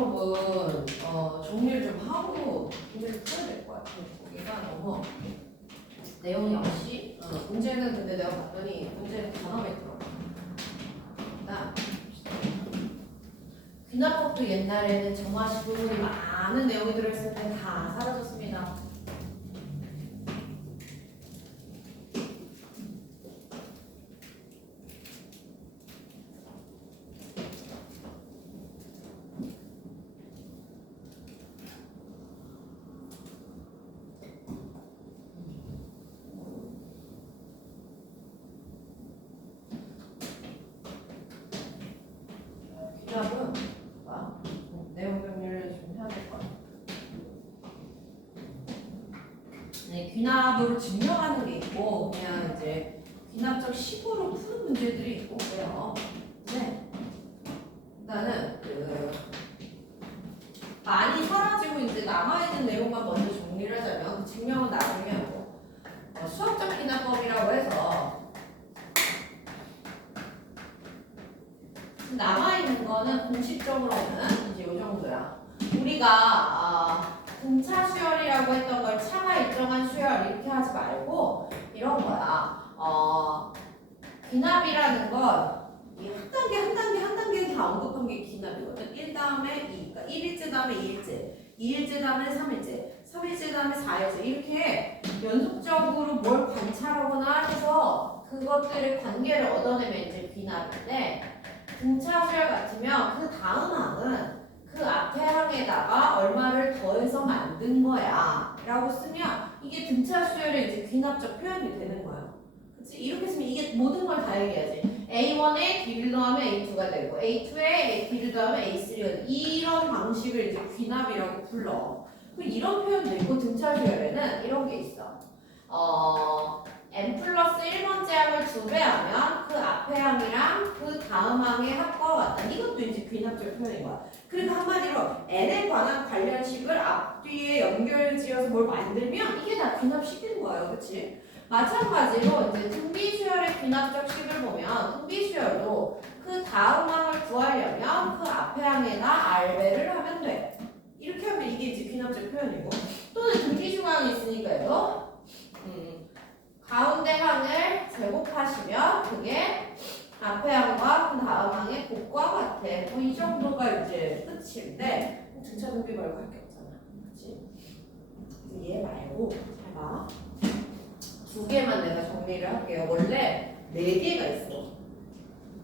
부분 정리를 좀 하고 문제를 풀어야 될 것 같아요. 거기가 너무 내용이 없이 문제는 근데 내가 봤더니 문제는 단어가 있더라고. 일단 귀납법도 옛날에는 정화식 부분이 많은 내용이 들어있을 때 다 사라졌습니다. 귀납은 내용 정리를 좀 해야 될 것 같아요. 네, 귀납으로 증명하는 게 있고 그냥 이제 귀납적 식으로 푸는 문제들이 있고 그래요. 네. 일단은 많이 사라지고 이제 남아있는 내용만 먼저 정리를 하자면 그 증명은 나중에 하고 수학적 귀납법이라고 해서 남아있는 거는 공식적으로는 이제 이 정도야. 우리가 등차 수열이라고 했던 걸 차가 일정한 수열 이렇게 하지 말고 이런 거야. 귀납이라는 건 한 단계 한 단계 한 단계 다 언급한 게 귀납이거든. 1 다음에 2, 그러니까 1일째 다음에 2일째, 2일째 다음에 3일째, 3일째 다음에 4일째 이렇게 연속적으로 뭘 관찰하거나 해서 그것들의 관계를 얻어내면 이제 귀납인데 등차 수열 같으면 그 다음 항은 그 앞에 항에다가 얼마를 더해서 만든 거야 라고 쓰면 이게 등차 수열의 이제 귀납적 표현이 되는 거야. 그치? 이렇게 쓰면 이게 모든 걸 다 얘기하지. A1에 B를 더하면 A2가 되고 A2에 B를 더하면 A3가 되고 이런 방식을 이제 귀납이라고 불러. 이런 표현도 있고 등차 수열에는 이런 게 있어. n 플러스 1번째 항을 2배 하면 그 앞에 항이랑 그 다음 항의 합과 같다. 이것도 이제 귀납적 표현인 거야. 그러니까 한마디로 n에 관한 관련식을 앞뒤에 연결지어서 뭘 만들면 이게 다 귀납시키는 거예요. 그치? 마찬가지로 이제 등비수열의 귀납적 식을 보면 등비수열도 그 다음 항을 구하려면 그 앞에 항에다 r배를 하면 돼. 이렇게 하면 이게 이제 귀납적 표현이고 또는 등비수강이 있으니까 얘도 가운데 항을 제곱하시면 그게 앞에 항과 그 다음 항의 곱과 같아. 이 정도가 이제 끝인데 등차 등비 말고 할 게 없잖아. 그치? 얘 말고 잘 봐. 두 개만 내가 정리를 할게요. 원래 네 개가 있어.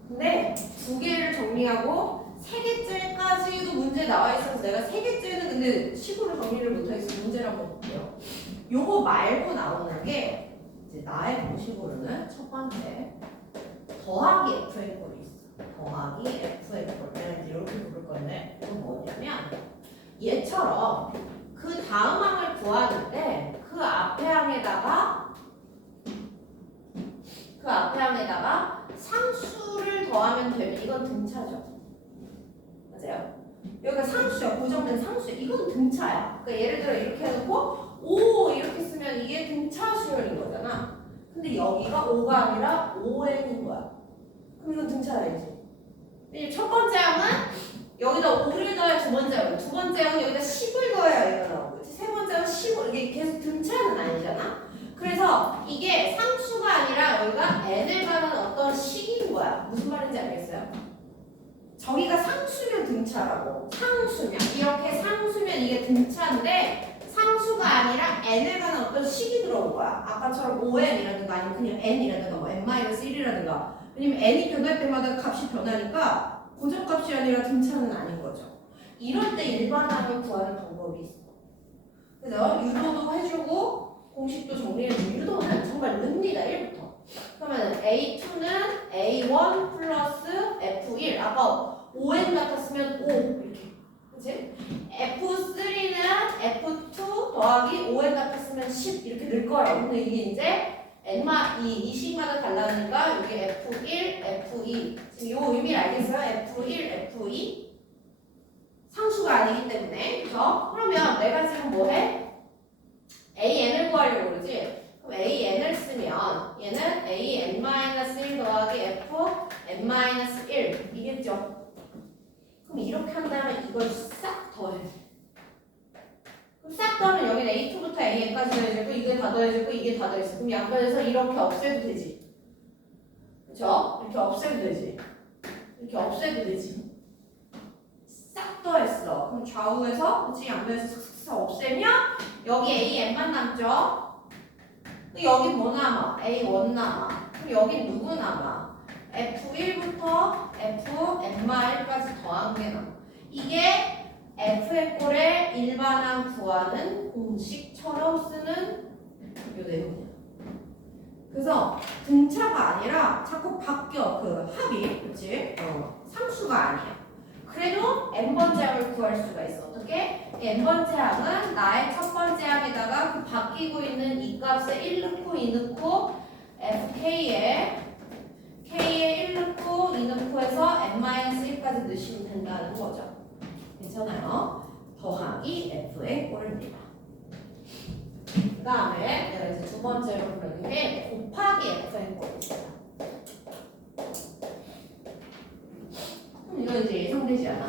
근데 두 개를 정리하고 세 개째까지도 문제 나와 있어서 내가 세 개째는 근데 식으로 정리를 못하겠어. 문제를 한번 볼게요. 요거 말고 나오는 게 이제 나의 공식으로는 첫 번째 더하기 f의 꼴이 있어. 더하기 f의 꼴. 내가 이제 이렇게 부를 건데 이건 뭐냐면 얘처럼 그 다음 항을 구하는데 그 앞에 항에다가 상수를 더하면 되면 이건 등차죠. 맞아요? 여기가 상수야. 고정된 상수야. 이건 등차야. 그러니까 예를 들어 이렇게 해놓고 5 이렇게 쓰면 이게 등차 수열인 거잖아. 근데 여기가 5가 아니라 5n인 거야. 그럼 이건 등차야지. 첫 번째 항은 여기다 5를 더해야 두 번째 항. 두 번째 항은 여기다 10을 더해야 얘가 나오고 세 번째 항은 10을 이게 계속 등차는 아니잖아. 그래서 이게 상수가 아니라 여기가 n에 관한 어떤 식인 거야. 무슨 말인지 알겠어요? 저기가 상수면 등차라고. 상수면 이렇게 상수면 이게 등차인데 상수가 아니라 n에 관한 어떤 식이 들어온 거야. 아까처럼 5n이라든가 아니면 그냥 n이라든가 뭐 n-1이라든가 왜냐면 n이 변할 때마다 값이 변하니까 고정값이 아니라 등차는 아닌 거죠. 이럴 때 일반항을 구하는 방법이 있어. 그래서 유도도 해주고 공식도 정리해주고 유도는 정말 릅니다. 1부터. 그러면 A2는 A1 플러스 F1 아까 5N 같았으면 5 이렇게 그치? F3는 F2 더하기 5N 같았으면 10 이렇게 늘 거예요. 근데 이게 이제 이 식마다 달라니까 이게 F1, F2 지금 요 의미를 알겠어요? F1, F2 상수가 아니기 때문에 그죠? 그러면 내가 지금 뭐해? AN을 구하려고 그러지? 그럼 AN을 쓰면 얘는 AN-1 더하기 FN-1 이겠죠? 그럼 이렇게 한 다음에 이걸 싹 더해. 그럼 싹 더하면 여기는 A2부터 AN까지 더해지고 이게 다 더해지고 이게 다 더해지고 그럼 양변에서 이렇게 없애도 되지. 그쵸? 이렇게 없애도 되지. 이렇게 없애도 되지. 싹 더했어. 그럼 좌우에서 그치 양변에서 싹싹 없애면 여기 AN만 남죠? 여기 뭐 남아? A1 남아. 그럼 여기 누구 남아? F1부터 Fn-1까지 더한 게 남아. 이게 F의 꼴의 일반항 구하는 공식처럼 쓰는 이 내용이야. 그래서 등차가 아니라 자꾸 바뀌어. 그 합이. 그치? 상수가 아니야. 그래도 n번째 항을 구할 수가 있어. 어떻게? n번째 항은 나의 첫 번째 항에다가 그 바뀌고 있는 이 값에 1 넣고 2 넣고 fk에 k에 1 넣고 2 넣고 해서 n-1까지 넣으시면 된다는 거죠. 괜찮아요? 더하기 f의 꼴입니다. 그 다음에 내가 이제 두 번째로 그려는 게 곱하기 f의 꼴입니다. 이건 이제 예상되지 않아.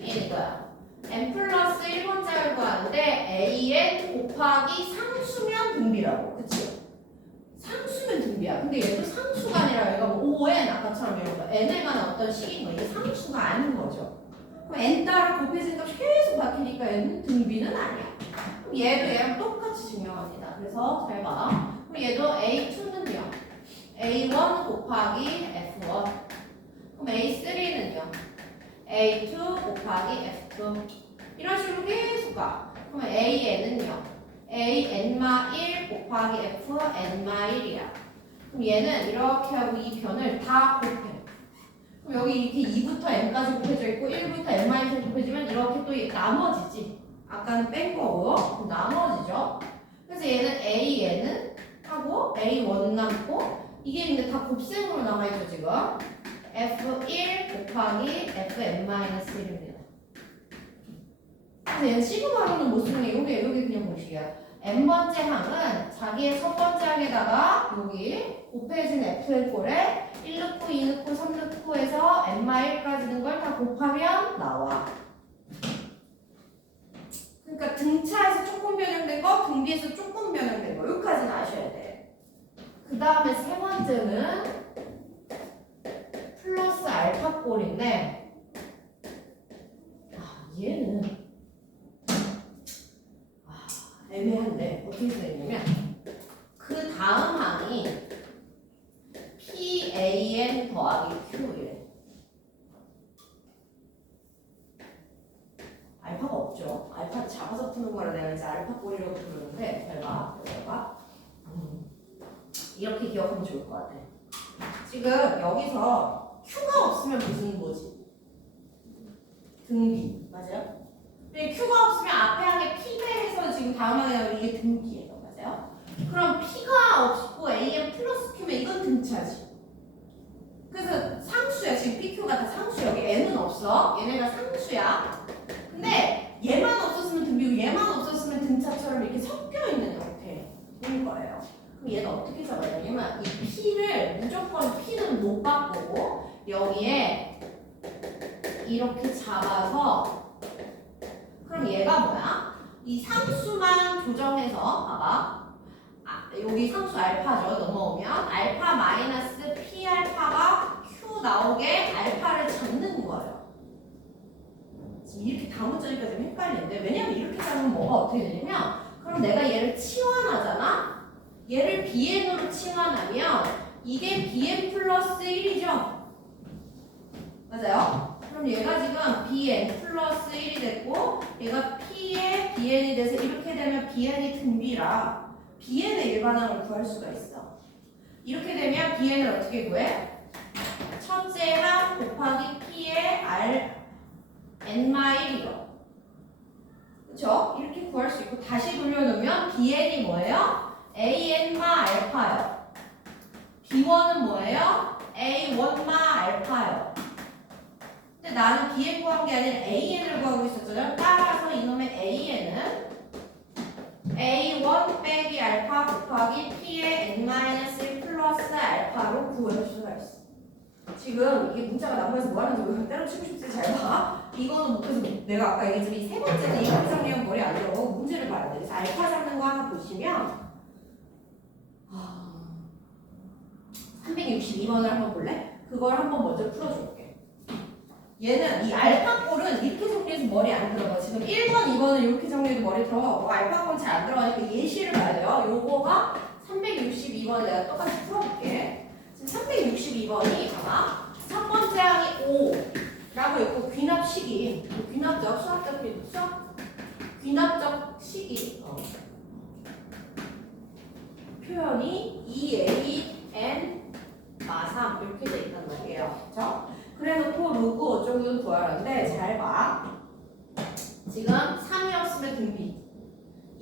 얘는 거야. n 플러스 1번째를 구하는데 an 곱하기 상수면 등비라고. 그치? 상수면 등비야. 근데 얘도 상수가 아니라 얘가 뭐 5n 아까처럼 이런 거 n에 관한 어떤 식인 거. 이게 상수가 아닌 거죠. 그럼 n 따라 곱해지니까 계속 바뀌니까 얘는 등비는 아니야. 그럼 얘도 얘랑 똑같이 증명합니다. 그래서 잘 봐. 그럼 얘도 a2는요. a1 곱하기 f1. 그럼 A3는요? A2 곱하기 F2 이런 식으로 계속 가. 그러면 AN은요? AN-1 곱하기 FN-1이야. 그럼 얘는 이렇게 하고 이 변을 다 곱해. 그럼 여기 이렇게 2부터 N까지 곱해져 있고 1부터 N-까지 곱해지면 이렇게 또 나머지지. 아까는 뺀 거고 그럼 나머지죠. 그래서 얘는 AN은 하고 A1 남고 이게 근데 다 곱셈으로 남아있죠 지금. F1 곱하기 Fn-1입니다. 그래서 얘는 시그마로는 못 쓰는 게 요게 그냥 공식이야. n번째 항은 자기의 첫 번째 항에다가 여기 곱해진 F의 꼴에 1 넣고 2 넣고 3 넣고 해서 n-1까지 는 걸 다 곱하면 나와. 그러니까 등차에서 조금 변형된 거, 등비에서 조금 변형된 거 여기까지는 아셔야 돼. 그 다음에 세 번째는 플러스 알파 꼴인데 얘는 애매한데 어떻게 되냐면 그 다음 항이 PAN 더하기 Q이래. 알파가 없죠. 알파 잡아서 푸는 거라 내가 이제 알파 꼴이라고 부르는데 잘 봐. 이렇게 기억하면 좋을 것 같아. 지금 여기서 Q가 없으면 무슨 뭐지? 등비. 맞아요? 근데 Q가 없으면 앞에 항에 P배에서 지금 다음 항에 이게 등비예요. 맞아요? 그럼 P가 없고 AN 플러스 Q면 이건 등차지. 그래서 상수야. 지금 PQ가 다 상수야. 여기 N은 없어. 얘네가 상수야. 근데 얘만 없었으면 등비고 얘만 없었으면 등차처럼 이렇게 섞여 있는 형태인 거예요. 그럼 얘는 어떻게 잡아야냐면 이 P를 무조건 P는 못 바꾸고 여기에 이렇게 잡아서 그럼 얘가 뭐야? 이 상수만 조정해서 봐봐. 여기 상수 알파죠. 넘어오면 알파 마이너스 P 알파가 Q 나오게 알파를 잡는 거예요. 지금 이렇게 다문자니까 좀 헷갈리는데 왜냐면 이렇게 잡으면 뭐가 어떻게 되냐면 그럼 내가 얘를 치환하잖아? 얘를 BN으로 치환하면 이게 BN 플러스 1이죠? 맞아요? 그럼 얘가 지금 BN 플러스 1이 됐고 얘가 P에 BN이 돼서 이렇게 되면 BN이 등비라 BN의 일반항을 구할 수가 있어. 이렇게 되면 BN을 어떻게 구해? 첫째 항 곱하기 P의 N-1이요. 그쵸? 이렇게 구할 수 있고 다시 돌려놓으면 BN이 뭐예요? AN-마 알파요. B1은 뭐예요? A1-마 알파요. 근데 나는 BN 구한 게 아니라 AN을 구하고 있었잖아요. 따라서 이놈의 AN은 A1 빼기 알파 곱하기 P의 N-1 플러스 알파로 구할 수가 있어. 지금 이게 문자가 나무에서 뭐 하는지 우리가 때려치고 싶지 잘 봐. 이거는 그래서 내가 아까 얘기했지만 이 세 번째는 이거 정리하면 머리 안 들어가고 문제를 봐야 돼. 그래서 알파 잡는 거 하나 보시면 362번을 한번 볼래? 그걸 한번 먼저 풀어줄게. 얘는 이 알파 꼴은 이렇게 정리해서 머리 안 들어가. 지금 1번, 2번은 이렇게 정리해도 머리 들어가고 알파 꼴은 잘 안 들어가니까 예시를 봐야 돼요. 요거가 362번 내가 똑같이 풀어볼게. 지금 362번이 봐봐. 첫 번째 항이 5라고 있고 귀납 시기. 귀납적 수학적 귀납적 시기. 표현이 EAN 마3 이렇게 돼 있단 말이에요. 그렇죠? 그래놓고 루그 어쩌고는 구하라는데 잘 봐. 지금 3이 없으면 등비,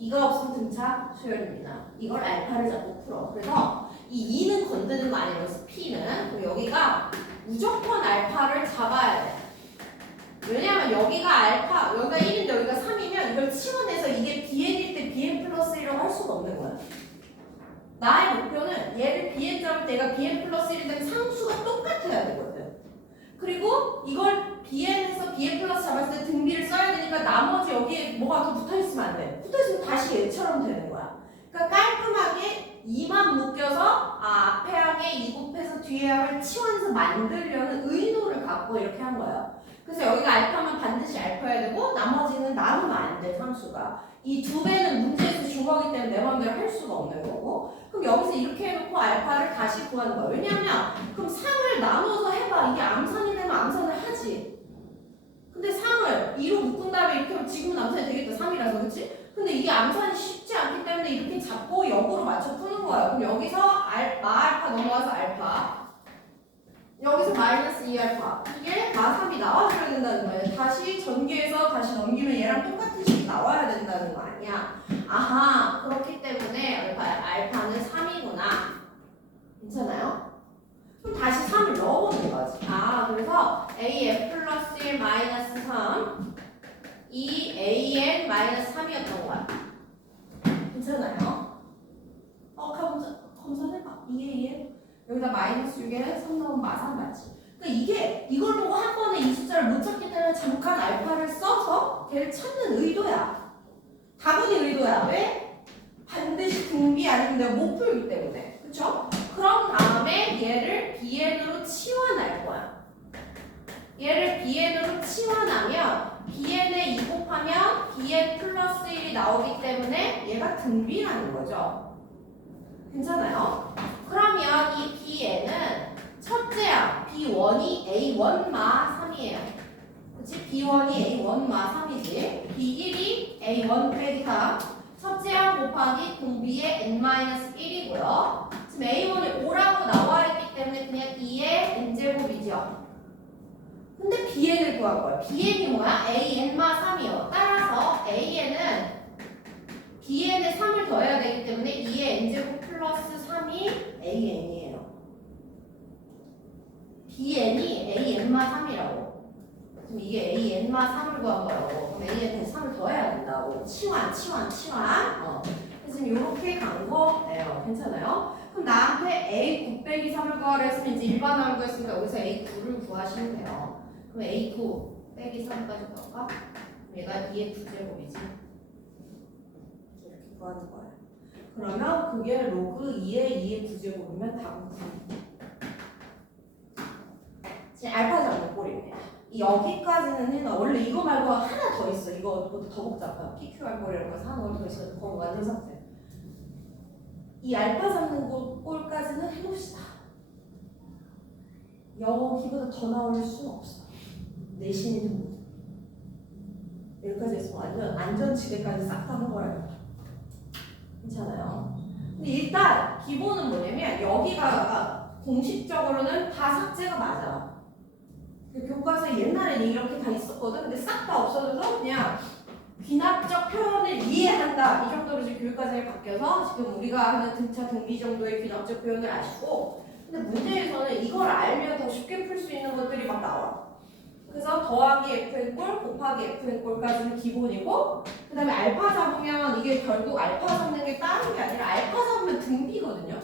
2가 없으면 등차 수열입니다. 이걸 알파를 잡고 풀어. 그래서 이 2는 건드는 거 아니에요. P는. 그리고 여기가 무조건 알파를 잡아야 돼. 왜냐하면 여기가 알파, 여기가 1인데 여기가 3이면 이걸 치워내서 이게 BN일 때 BN 플러스 1이라고 할 수가 없는 거야. 나의 목표는 얘를 BN 잡을 때 얘가 BN 플러스 1인데 상수가 똑같아야 되거든. 그리고 이걸 BN에서 BN 플러스 잡았을 때 등비를 써야 되니까 나머지 여기에 뭐가 더 붙어있으면 안 돼. 붙어있으면 다시 얘처럼 되는 거야. 그러니까 깔끔하게 2만 묶여서 앞에 항에 2 곱해서 뒤에 항을 치워내서 만들려는 의도를 갖고 이렇게 한 거예요. 그래서 여기가 알파면 반드시 알파여야 되고 나머지는 나누면 안 돼, 상수가. 이 두 배는 문제에서 준 거기 때문에 내 마음대로 할 수가 없는 거고. 그럼 여기서 이렇게 해놓고 알파를 다시 구하는 거야. 왜냐면 그럼 상을 나눠서 해봐. 이게 암산이 되면 암산을 하지. 근데 상을 2로 묶은 다음에 이렇게 하면 지금은 암산이 되겠다. 3이라서 그렇지? 근데 이게 암산이 쉽지 않기 때문에 이렇게 잡고 역으로 맞춰 푸는 거야. 그럼 여기서 마알파 넘어가서 알파, 여기서 마이너스 2알파, 이게 마3이 나와줘야 된다는 거예요. 다시 전개해서 다시 넘기면 얘랑 똑같은 식이 나와야 된다는 거 아니야. 아하, 그렇기 때문에 알파는 3이구나. 괜찮아요? 그럼 다시 3을 넣어보는 거지. 그래서 AF 플러스 1 마이너스 3, 이 AN 마이너스 3이었던 거야. 괜찮아요? 검사해봐. 2AN 여기다 마이너스 6에 3 넣으면 마3 맞지? 그러니까 이걸 보고 한 번에 이 숫자를 못 찾기 때문에 잠깐 알파를 써서 걔를 찾는 의도야. 다분히 의도야. 왜? 반드시 등비 아니면 내가 못 풀기 때문에. 그쵸? 그런 다음에 얘를 BN으로 치환할 거야. 얘를 BN으로 치환하면 BN에 2 곱하면 BN 플러스 1이 나오기 때문에 얘가 등비라는 거죠. 괜찮아요? 그러면 이 BN은 첫째야 B1이 A1 마 3이에요. 그치? B1이 A1 마 3이지. B1이 A1 빼기 3. 첫째야 곱하기 등비의 N-1이고요. 지금 A1이 5라고 나와 있기 때문에 그냥 2의 N제곱이죠. 근데 BN을 구할 거야. BN이 뭐야? AN 마 3이요. 따라서 AN은 BN에 3을 더해야 되기 때문에 2의 N제곱 플러스 3이 AN이에요. BN이 AN마 3이라고. 지금 이게 AN마 3을 구한 거라고. 그럼 AN에 3을 더해야 된다고. 치환. 그래서 지금 이렇게 간 거예요. 괜찮아요? 그럼 나한테 A9 빼기 3을 구하라 했으면 이제 일반항을 구했으니까 여기서 A9를 구하시면 돼요. 그럼 A9 빼기 3까지 구할까? 얘가 2의 9제곱이지. 이렇게 구하는 거예요. 그러면 그게 로그 2의 9제곱이면 답은 9. 지금 알파 잡는 꼴입니다. 여기까지는 원래 이거 말고 하나 더 있어. 이거보다 더 복잡한 PQR 꼴이라는 거 하나 더 있어. 그거 완전 삭제. 이 알파 잡는 꼴까지는 해봅시다. 여기보다 더 나올 수는 없어. 내신이 됩니다. 여기까지 해서 완전 안전지대까지 싹 다 한 거예요. 괜찮아요? 근데 일단 기본은 뭐냐면 여기가 공식적으로는 다 삭제가 맞아. 교과서에 옛날에는 이렇게 다 있었거든. 근데 싹 다 없어져서 그냥 귀납적 표현을 이해한다. 이 정도로 지금 교육과정이 바뀌어서 지금 우리가 하는 등차 등비 정도의 귀납적 표현을 아시고, 근데 문제에서는 이걸 알면 더 쉽게 풀 수 있는 것들이 막 나와. 그래서 더하기 FN꼴, 곱하기 FN꼴까지는 기본이고, 그 다음에 알파 잡으면 이게 결국 알파 잡는 게 다른 게 아니라 알파 잡으면 등비거든요.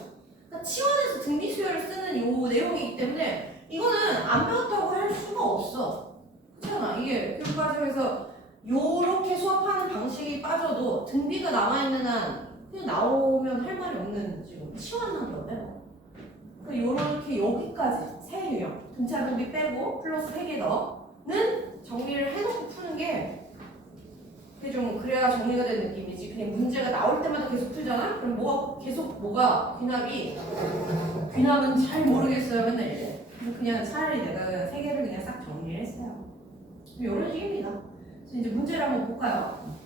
그러니까 치환해서 등비 수열을 쓰는 이 내용이기 때문에 이거는 안 배웠다고 할 수가 없어. 그렇잖아. 이게 교육 과정에서 요렇게 수업하는 방식이 빠져도 등비가 남아있는 한 그냥 나오면 할 말이 없는 지금 치환한 건데 그 요렇게 여기까지 세 유형 등차 등비 빼고 플러스 3개 더는 정리를 해놓고 푸는 게 그게 좀 그래야 정리가 된 느낌이지. 그냥 문제가 나올 때마다 계속 풀잖아? 그럼 뭐가 귀납은 잘 모르겠어요 맨날 이래. 그냥 차라리 내가 3개를 그냥 싹 정리를 했어요. 이런 식입니다. 그래서 이제 문제를 한번 볼까요?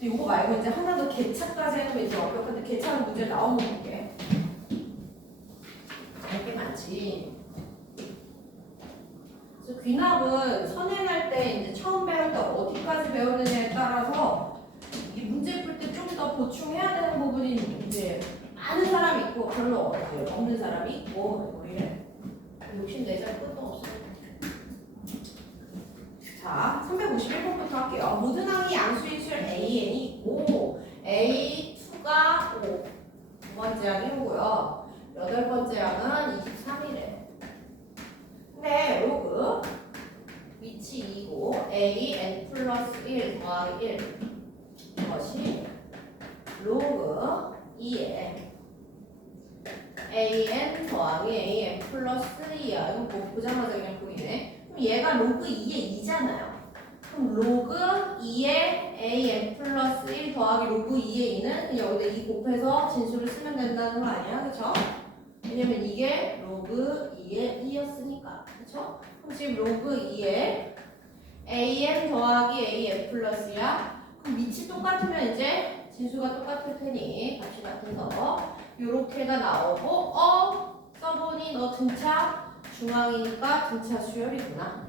이거 말고 이제 하나 더 개차까지 해놓으면 이제 완벽한데 개차는 문제 나오면 볼게. 게 많지. 그래서 귀납은 선행할 때 이제 처음 배울 때 어디까지 배우느냐에 따라서 이 문제 풀 때 좀 더 보충해야 되는 부분이 이제 많은 사람이 있고 별로 없는 사람이 있고 뭐 이래. 욕심내자 끝도 없어. 자, 351번부터 할게요. 모든 항이 양수인수열 AN이 있고 A2가 5. 두 번째 항이 오고요. 8번째 항은 23이래. 근데 로그 위치 2고 AN 플러스 1 더하기 1 이것이 로그 2에 AN 더하기 AN 플러스 2야. 이거 뭐 보자마자 그냥 보이네. 그럼 얘가 로그 2의 2잖아요. 그럼 로그 2의 AN 플러스 1 더하기 로그 2의 2는 그냥 여기다 2 곱해서 진수를 쓰면 된다는 거 아니야? 그쵸? 왜냐면 이게 로그 2의 2였으니까. 그쵸? 그럼 지금 로그 2의 AN 더하기 AN 플러스야. 그럼 위치 똑같으면 이제 진수가 똑같을 테니 값이 같아서 요렇게가 나오고 써보니 너 등차 중앙이니까 등차 수열이구나.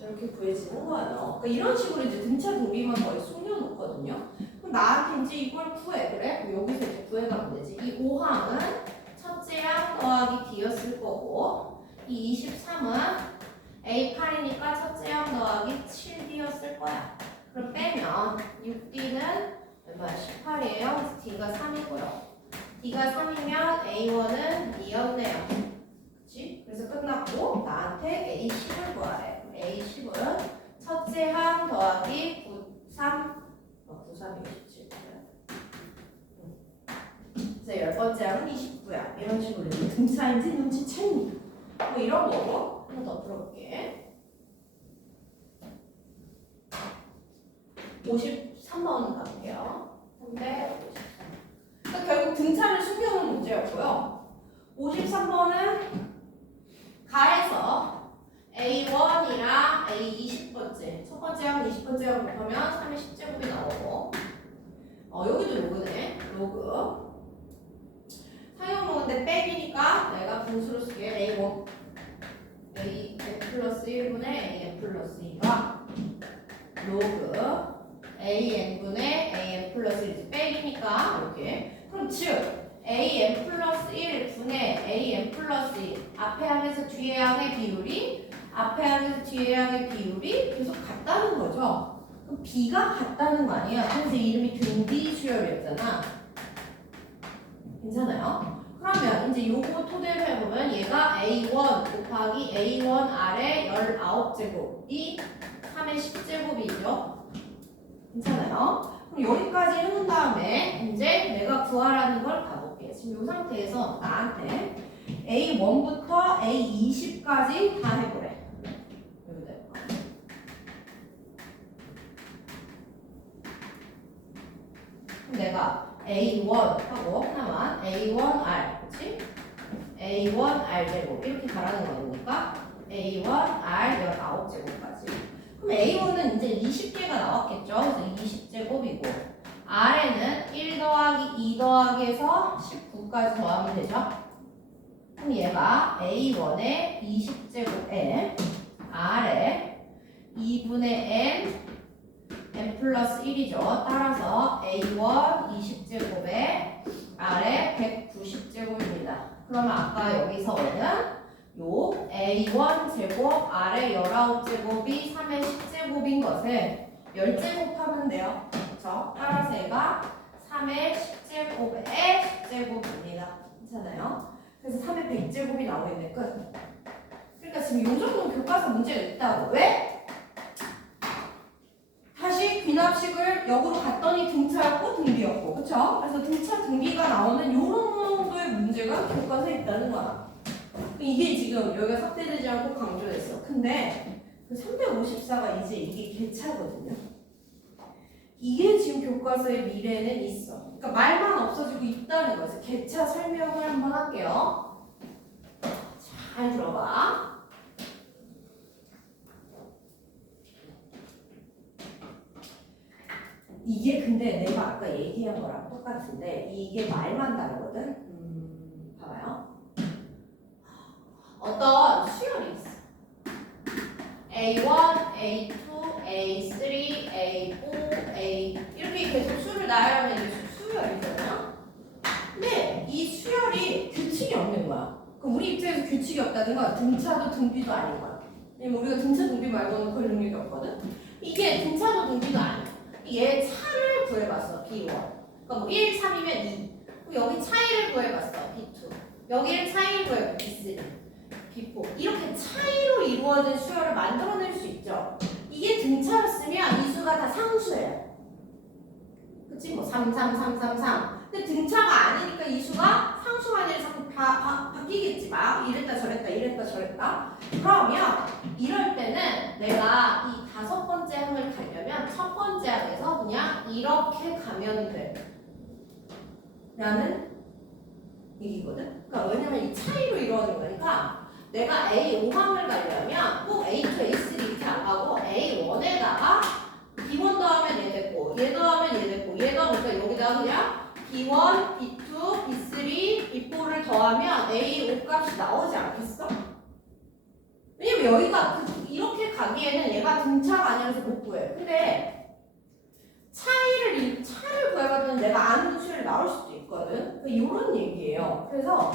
이렇게 구해지는 거예요. 그러니까 이런 식으로 이제 등차 등비만 거의 숨겨놓거든요. 그럼 나한테 이제 이걸 구해. 그래? 그럼 여기서 이제 구해가면 되지. 이 5항은 첫째 항 더하기 D였을 거고 이 23은 A8이니까 첫째 항 더하기 7D였을 거야. 그럼 빼면 6D는 얼마야? 18이에요. 그래서 D가 3이고요. D가 3이면 A1은 2였네요. 그치? 그래서 끝났고 나한테 A10을 구하래. A10은 첫째 항 더하기 93 93이 27. 그래서 10번째 항은 29야. 이런 식으로 등차인지 눈치채니 뭐 이런 거고 하나 더 풀어볼게. 53번 가볼게요. 353. 그러니까 결국 등차를 숨겨놓은 문제였고요. 53번은 가에서 A1이랑 A20번째 첫 번째 항 20번째 항 곱하면 3의 10제곱이 나오고 여기도 로그네. 로그 상형 로그인데 빼기니까 내가 분수로 쓸게. A1 A 플러스 1분의 AN 플러스 2가 로그 AN분의 AN 플러스 1 빼기니까 이렇게. 그럼 즉 AN 플러스 1 분의 AN 플러스 2 앞에 항에서 뒤에 항의 비율이 앞에 항에서 뒤에 항의 비율이 계속 같다는 거죠. 그럼 B가 같다는 거 아니야? 그래서 이름이 등비 수열이었잖아. 괜찮아요? 그러면 이제 요거 토대로 해보면 얘가 A1 곱하기 A1R의 19제곱이 3의 10제곱이죠. 괜찮아요? 그럼 여기까지 해놓은 다음에 이제 내가 구하라는 걸 가볼게요. 지금 이 상태에서 나한테 A1부터 A20까지 다 해보래. 여기다 해봐. 그럼 내가 A1 하고 하나만 A1R 그치? A1R 제곱 이렇게 가라는 거니까 A1R 19제곱까지. 그럼 A1은 이제 20개가 나왔겠죠? 그래서 20제곱이고 R에는 1 더하기 2 더하기 해서 19까지 더하면 되죠? 그럼 얘가 A1의 20제곱에 R에 2분의 N 플러스 1이죠. 따라서 A1 20제곱에 R에 190제곱입니다. 그러면 아까 여기서는 요 A1 제곱 R의 19제곱이 3의 10제곱인 것을 10제곱 하면 돼요. 그렇죠? 따라서 얘가 3의 10제곱의 10제곱입니다. 괜찮아요? 그래서 3의 100제곱이 나오겠네. 끝. 그러니까 지금 이 정도는 교과서 문제가 있다고. 왜? 다시 귀납식을 역으로 갔더니 등차였고 등비였고, 그쵸? 그래서 등차 등비가 나오는 이런 정도의 문제가 교과서에 있다는 거야. 이게 지금 여기가 삭제되지 않고 강조됐어. 근데 그 354가 이제 이게 개차거든요. 이게 지금 교과서의 미래에는 있어. 그러니까 말만 없어지고 있다는 거지. 개차 설명을 한번 할게요. 잘 들어봐. 이게 근데 내가 아까 얘기한 거랑 똑같은데 이게 말만 다르거든. 봐봐요. 어떤 수열이 있어. A1, A2, A3, A4, A 이렇게 계속 수를 나열하면 이게 수열이잖아요. 근데 이 수열이 규칙이 없는 거야. 그럼 우리 입장에서 규칙이 없다는 건 등차도 등비도 아닌 거야. 왜냐면 우리가 등차 등비 말고는 그걸 능력이 없거든. 이게 등차도 등비도 아니야. 얘 차를 구해봤어. B1. 그러니까 뭐 1, 3이면 2. 여기 차이를 구해봤어. B2. 여기를 차이를 구해봤어. B3. B4. 이렇게 차이로 이루어진 수열을 만들어낼 수 있죠. 이게 등차였으면 이 수가 다 상수예요. 그치? 뭐 3, 3, 3, 3, 3. 근데 등차가 아니니까 이 수가 상수가 아니라 자꾸 바뀌겠지. 막 이랬다 저랬다 이랬다 저랬다. 그러면 이럴 때는 내가 이 5번째 항을 가려면 첫 번째 항에서 그냥 이렇게 가면 돼. 라는 얘기거든. 그러니까 왜냐면 이 차이로 이루어진 거니까 내가 A5항을 가려면 꼭 A2, A3 이렇게 안 가고 A1에다가 B1 더하면 얘 됐고 얘 더하면 얘 됐고 얘 더하니까 여기다가 그냥 B1, B2, B3, B4를 더하면 A5 값이 나오지 않겠어? 왜냐면 여기가 이렇게 가기에는 얘가 등차가 아니라서 못 구해. 근데 차를 구해봤더니 내가 아는 수열이 나올 수도 있거든. 이런 얘기예요. 그래서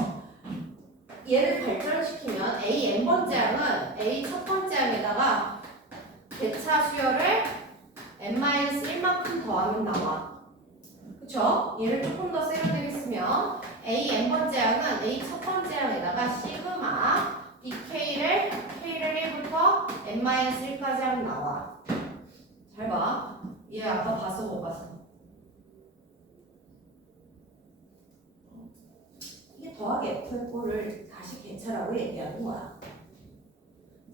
얘를 발전시키면 A n번째 항은 A 첫 번째 항에다가 개차 수열을 n-1만큼 더하면 나와. 그쵸? 얘를 조금 더 세련되게 쓰면 A n번째 항은 A 첫 번째 항에다가 시그마 dk를 K를 1부터 n-1까지 하면 나와. 잘 봐. 얘 아까 봤어 못 봤어? 이게 더하기 F의 꼴을 다시 개차라고 얘기하는 거야.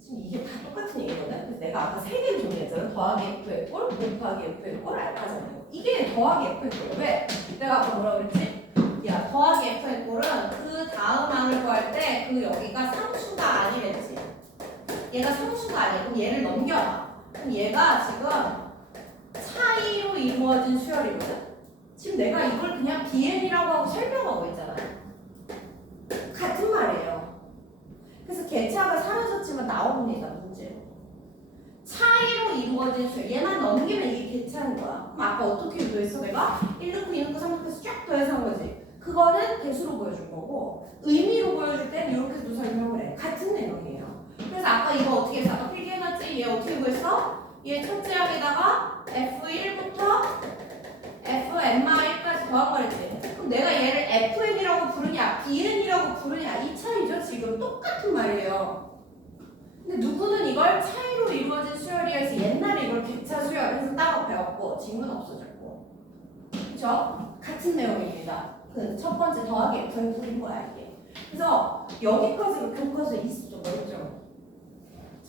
지금 이게 다 똑같은 얘기거든. 그래서 내가 아까 세 개를 정리했잖아. 더하기 F의 꼴, 곱하기 F의 꼴, 알파잖아요. 이게 더하기 F의 꼴. 왜? 내가 아까 뭐라 그랬지? 야, 더하기 F의 꼴은 그 다음 항을 구할 때 그 여기가 상수가 아니랬지. 얘가 상수가 아니야. 그럼 얘를 넘겨라. 그럼 얘가 지금 차이로 이루어진 수열이거든. 지금 내가 이걸 그냥 BN이라고 하고 설명하고 있잖아. 같은 말이에요. 그래서 개차가 사라졌지만 나옵니다. 문제로. 차이로 이루어진 수열. 얘만 넘기면 이게 개차인 거야. 그럼 아까 어떻게 유도했어? 내가 1 넣고 2 넣고 3 넣고 쫙 더해서 한 거지. 그거는 개수로 보여줄 거고 의미로 보여줄 때는 이렇게도 설명을 해. 같은 내용이에요. 그래서 아까 이거 어떻게 했어? 아까 필기해놨지? 얘 어떻게 구했어? 얘 첫째 항에다가 F1부터 Fn-1까지 더한 거랬지. 그럼 내가 얘를 Fn이라고 부르냐 Bn이라고 부르냐 이 차이죠. 지금 똑같은 말이에요. 근데 누구는 이걸 차이로 이루어진 수열이라 해서 옛날에 이걸 개차 수열 해서 따로 배웠고 지금은 없어졌고. 그쵸? 같은 내용입니다. 그 첫 번째 더하기 F의 꼴인 거야 이게. 그래서 여기까지가 교과서에 있었죠. 멀죠.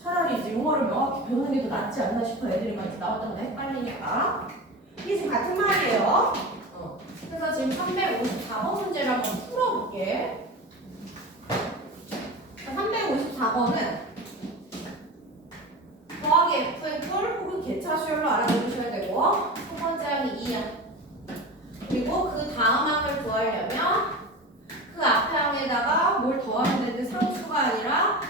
차라리 이제 용어를 명확히 배우는 게 더 낫지 않나 싶어. 애들이 막 나왔다가 헷갈리니까. 이게 지금 같은 말이에요. 그래서 지금 354번 문제를 한번 풀어볼게. 354번은 더하기 F의 꼴 혹은 개차 수열로 알아두셔야 되고 첫 번째 항이 2야. 그리고 그 다음 항을 구하려면 그 앞에 항에다가 뭘 더하면 되는데 상수가 아니라